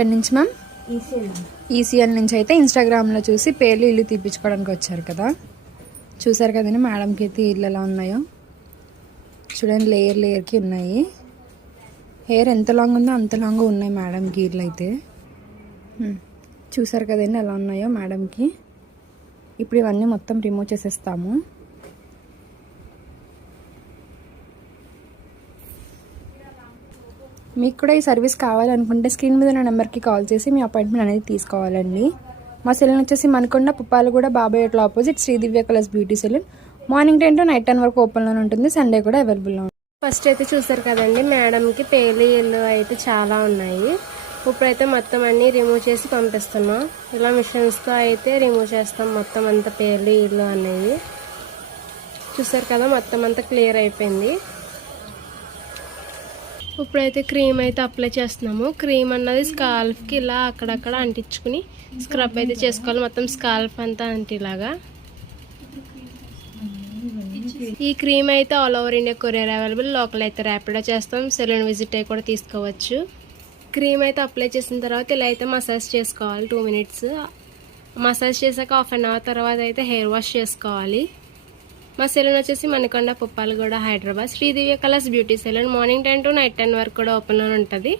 ఎక్కడి నుంచి ma'am? ECL నుంచి. అయితే ఇన్స్టాగ్రామ్లో చూసి పేర్లు ఇల్లు తీపించుకోవడానికి వచ్చారు కదా. చూసారు కదండి మేడంకి అయితే ఇల్లు ఎలా ఉన్నాయో చూడండి. లేయర్కి ఉన్నాయి. హెయిర్ ఎంత లాంగ్ ఉందో అంత లాంగ్ ఉన్నాయి మేడంకి ఇల్లు అయితే. చూసారు కదండి ఎలా ఉన్నాయో మేడంకి. ఇప్పుడు ఇవన్నీ మొత్తం రిమూవ్ చేసేస్తాము. మీకు కూడా ఈ సర్వీస్ కావాలనుకుంటే స్క్రీన్ మీద ఉన్న నెంబర్కి కాల్ చేసి మీ అపాయింట్మెంట్ అనేది తీసుకోవాలండి. మా సెలూన్ వచ్చేసి Manikonda Puppalaguda Babai hotel opposite Sri Divya colours beauty salon. Morning 10 to night 10 వరకు ఓపెన్లోనే ఉంటుంది. సండే కూడా అవైలబుల్లో ఉంటుంది. ఫస్ట్ అయితే చూసారు కదండి మేడంకి పేర్లు ఇల్లు అయితే చాలా ఉన్నాయి. ఇప్పుడైతే మొత్తం అన్నీ రిమూవ్ చేసి పంపిస్తున్నాం. ఇలా మిషన్స్తో అయితే రిమూవ్ చేస్తాం మొత్తం అంతా పేర్లు ఇల్లు అనేది. చూసారు కదా మొత్తం అంతా క్లియర్ అయిపోయింది. ఇప్పుడైతే క్రీమ్ అయితే అప్లై చేస్తున్నాము. క్రీమ్ అన్నది స్కాల్ఫ్కి ఇలా అక్కడక్కడ అంటించుకుని స్క్రబ్ అయితే చేసుకోవాలి. మొత్తం స్కాల్ఫ్ అంతా అంటిలాగా. ఈ క్రీమ్ అయితే all over India courier available. Local అయితే ర్యాపిడో చేస్తాం. సెలూన్ విజిట్ అయి కూడా తీసుకోవచ్చు. క్రీమ్ అయితే అప్లై చేసిన తర్వాత ఇలా అయితే మసాజ్ చేసుకోవాలి 2 minutes. మసాజ్ చేశాక 1/2 hour తర్వాత అయితే హెయిర్ వాష్ చేసుకోవాలి. మా సెలూన్ వచ్చేసి Manikonda Puppalaguda Hyderabad Sri Divya colours beauty salon. Morning 10 to night 10 వరకు కూడా ఓపెన్లోనే ఉంటుంది.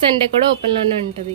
సండే కూడా ఓపెన్లోనే ఉంటుంది.